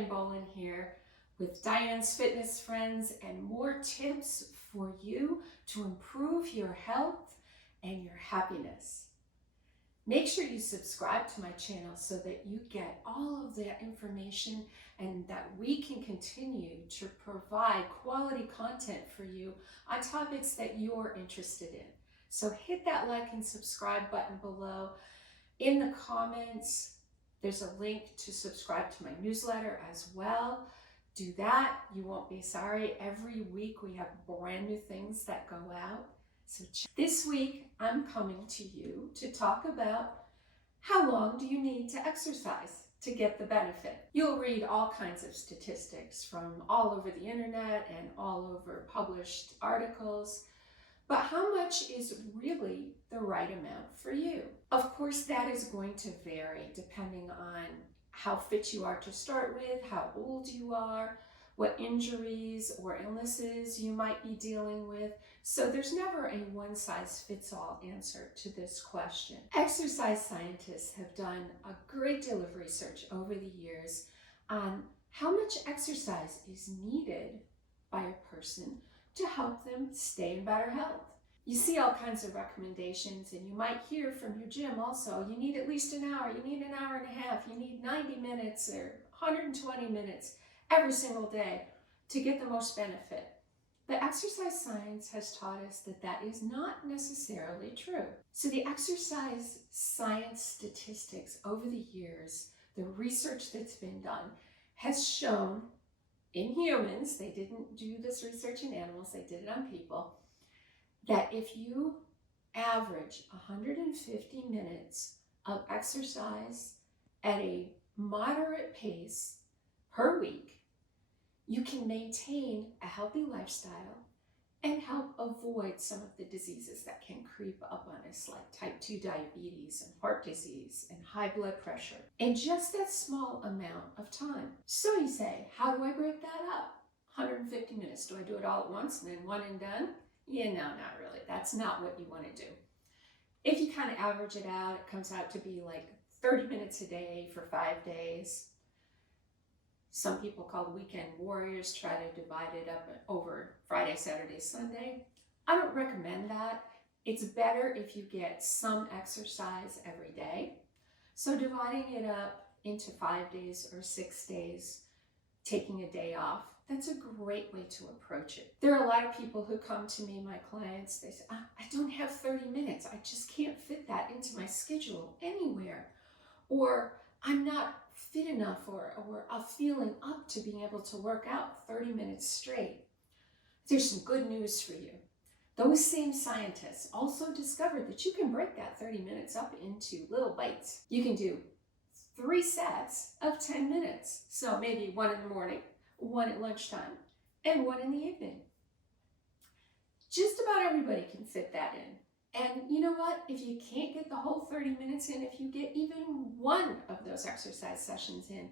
Diane Bolin here with Diane's Fitness Friends and more tips for you to improve your health and your happiness. Make sure you subscribe to my channel so that you get all of that information and that we can continue to provide quality content for you on topics that you're interested in. So hit that like and subscribe button below. In the comments, there's a link to subscribe to my newsletter as well. Do that, you won't be sorry. Every week we have brand new things that go out. So this week I'm coming to you to talk about how long do you need to exercise to get the benefit. You'll read all kinds of statistics from all over the internet and all over published articles. But how much is really the right amount for you? Of course, that is going to vary depending on how fit you are to start with, how old you are, what injuries or illnesses you might be dealing with. So there's never a one-size-fits-all answer to this question. Exercise scientists have done a great deal of research over the years on how much exercise is needed by a person to help them stay in better health. You see all kinds of recommendations, and you might hear from your gym also, you need at least an hour, you need an hour and a half, you need 90 minutes or 120 minutes every single day to get the most benefit. But exercise science has taught us that that is not necessarily true. So the exercise science statistics over the years, the research that's been done, has shown in humans, they didn't do this research in animals, they did it on people, that if you average 150 minutes of exercise at a moderate pace per week, you can maintain a healthy lifestyle and help avoid some of the diseases that can creep up on us, like type 2 diabetes and heart disease and high blood pressure, in just that small amount of time. So you say, how do I break that up? 150 minutes, do I do it all at once and then one and done? Yeah, no, not really. That's not what you want to do. If you kind of average it out, it comes out to be like 30 minutes a day for 5 days. Some people called weekend warriors try to divide it up over Friday, Saturday, Sunday. I don't recommend that. It's better if you get some exercise every day. So dividing it up into 5 days or 6 days, taking a day off, that's a great way to approach it. There are a lot of people who come to me, my clients, they say, I don't have 30 minutes. I just can't fit that into my schedule anywhere. Or I'm not fit enough or feeling up to being able to work out 30 minutes straight. There's some good news for you. Those same scientists also discovered that you can break that 30 minutes up into little bites. You can do 3 sets of 10 minutes. So maybe one in the morning, one at lunchtime, and one in the evening. Just about everybody can fit that in. And you know what? If you can't get the whole 30 minutes in, if you get even one of those exercise sessions in,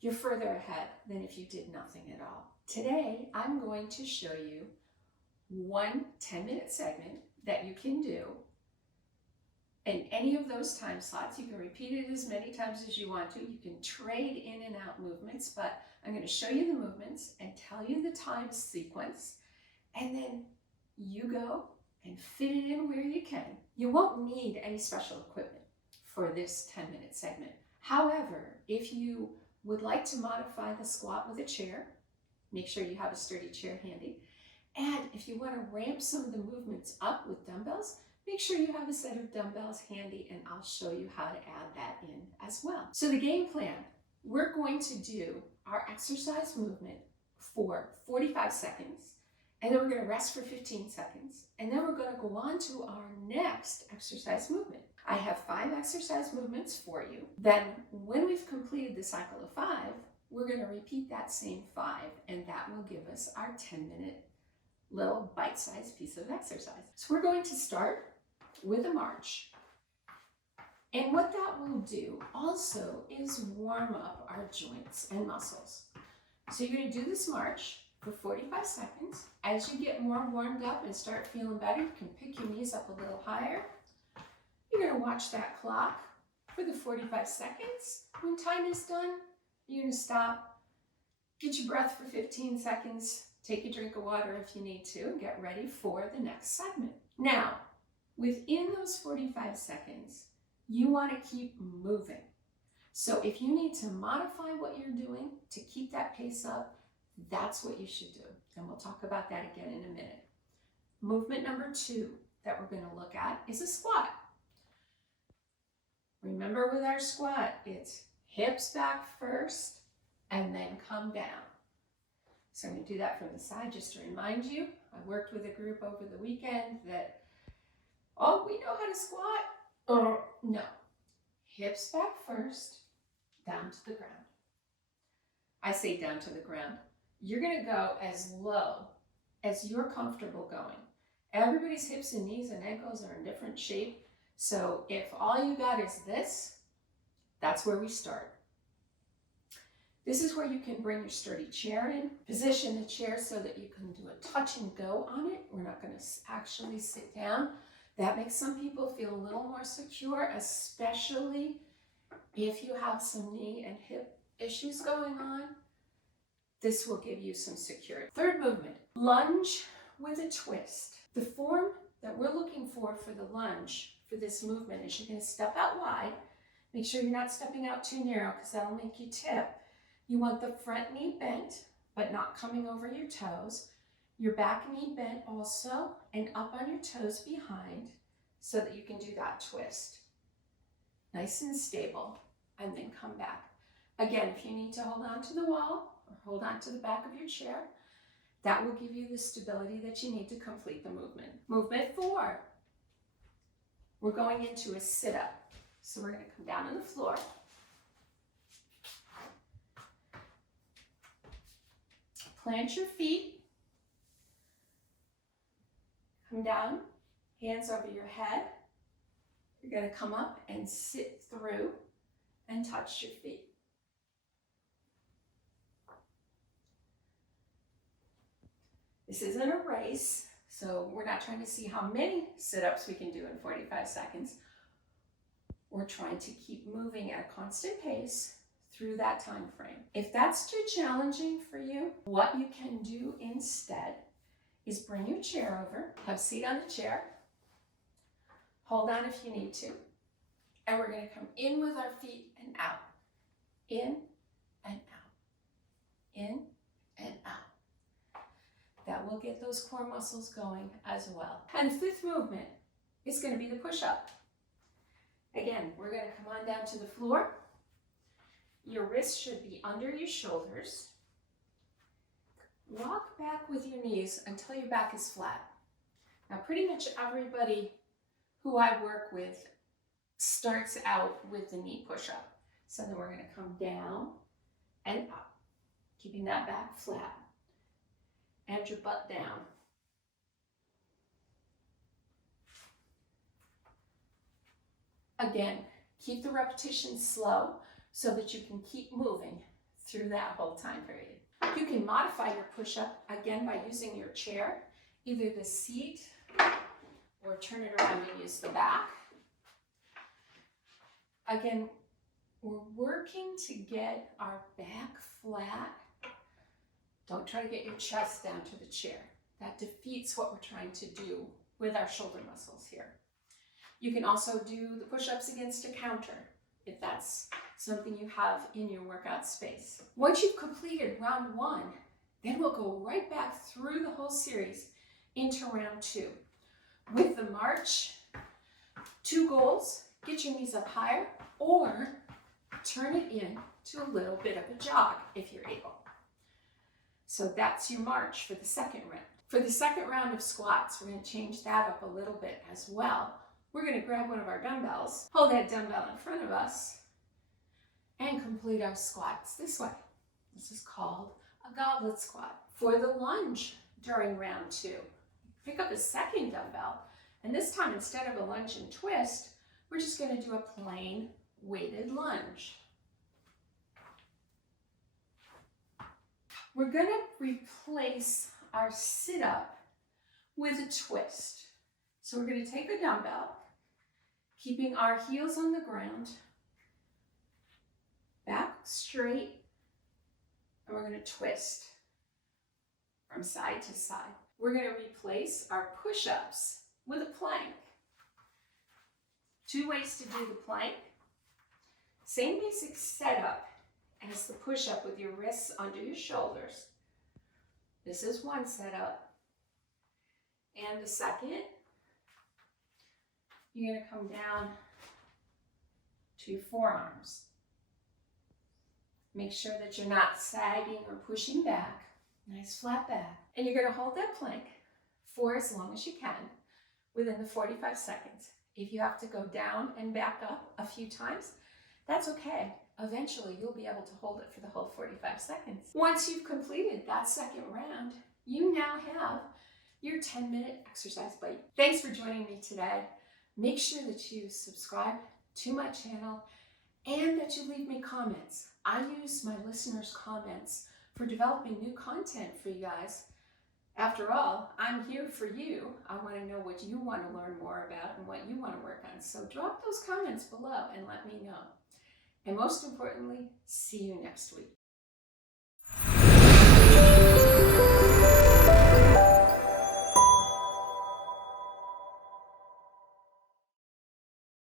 you're further ahead than if you did nothing at all. Today, I'm going to show you one 10-minute segment that you can do in any of those time slots. You can repeat it as many times as you want to. You can trade in and out movements, but I'm going to show you the movements and tell you the time sequence, and then you go and fit it in where you can. You won't need any special equipment for this 10-minute segment. However, if you would like to modify the squat with a chair, make sure you have a sturdy chair handy. And if you want to ramp some of the movements up with dumbbells, make sure you have a set of dumbbells handy, and I'll show you how to add that in as well. So the game plan, we're going to do our exercise movement for 45 seconds, and then we're going to rest for 15 seconds, and then we're going to go on to our next exercise movement. I have 5 exercise movements for you. Then when we've completed the cycle of 5, we're going to repeat that same 5, and that will give us our 10-minute little bite-sized piece of exercise. So we're going to start with a march. And what that will do also is warm up our joints and muscles. So you're going to do this march for 45 seconds. As you get more warmed up and start feeling better, you can pick your knees up a little higher. You're going to watch that clock for the 45 seconds. When time is done, you're going to stop Get your breath for 15 seconds. Take a drink of water if you need to, and get ready for the next segment. Now, within those 45 seconds, you want to keep moving. So if you need to modify what you're doing to keep that pace up, that's what you should do. And we'll talk about that again in a minute. Movement number 2 that we're going to look at is a squat. Remember with our squat, it's hips back first and then come down. So I'm going to do that from the side just to remind you. I worked with a group over the weekend that, oh, we know how to squat. No. Hips back first, down to the ground. I say down to the ground. You're going to go as low as you're comfortable going. Everybody's hips and knees and ankles are in different shape. So if all you got is this, that's where we start. This is where you can bring your sturdy chair in, position the chair so that you can do a touch and go on it. We're not going to actually sit down. That makes some people feel a little more secure, especially if you have some knee and hip issues going on. This will give you some security. Third movement, lunge with a twist. The form that we're looking for the lunge for this movement is you're going to step out wide. Make sure you're not stepping out too narrow because that'll make you tip. You want the front knee bent, but not coming over your toes. Your back knee bent also, and up on your toes behind so that you can do that twist. Nice and stable, and then come back. Again, if you need to hold on to the wall or hold on to the back of your chair, that will give you the stability that you need to complete the movement. Movement 4. We're going into a sit-up. So we're going to come down on the floor. Plant your feet. Come down, hands over your head. You're going to come up and sit through and touch your feet. This isn't a race, so we're not trying to see how many sit-ups we can do in 45 seconds. We're trying to keep moving at a constant pace through that time frame. If that's too challenging for you, what you can do instead is bring your chair over, have a seat on the chair, hold on if you need to, and we're going to come in with our feet and out. In and out. In and out. That will get those core muscles going as well. And the fifth movement is going to be the push-up. Again, we're going to come on down to the floor. Your wrists should be under your shoulders. Rock back with your knees until your back is flat. Now, pretty much everybody who I work with starts out with the knee push-up. So then we're going to come down and up, keeping that back flat. And your butt down. Again, keep the repetition slow so that you can keep moving through that whole time period. You can modify your push-up again by using your chair, either the seat or turn it around and use the back. Again, we're working to get our back flat. Don't try to get your chest down to the chair. That defeats what we're trying to do with our shoulder muscles here. You can also do the push-ups against a counter if that's something you have in your workout space. Once you've completed round 1, then we'll go right back through the whole series into round 2. With the march, 2 goals: get your knees up higher or turn it in to a little bit of a jog if you're able. So that's your march for the second round. For the second round of squats, we're going to change that up a little bit as well. We're going to grab one of our dumbbells, hold that dumbbell in front of us, and complete our squats this way. This is called a goblet squat. For the lunge during round 2, pick up a second dumbbell, and this time instead of a lunge and twist, we're just going to do a plain weighted lunge. We're going to replace our sit-up with a twist. So we're going to take a dumbbell, keeping our heels on the ground, back straight, and we're going to twist from side to side. We're going to replace our push-ups with a plank. 2 ways to do the plank. Same basic setup as the push-up with your wrists under your shoulders. This is one setup. And the second, you're going to come down to your forearms. Make sure that you're not sagging or pushing back. Nice flat back. And you're going to hold that plank for as long as you can within the 45 seconds. If you have to go down and back up a few times, that's okay. Eventually, you'll be able to hold it for the whole 45 seconds. Once you've completed that second round, you now have your 10-minute exercise bite. Thanks for joining me today. Make sure that you subscribe to my channel and that you leave me comments. I use my listeners' comments for developing new content for you guys. After all, I'm here for you. I want to know what you want to learn more about and what you want to work on. So drop those comments below and let me know. And most importantly, see you next week.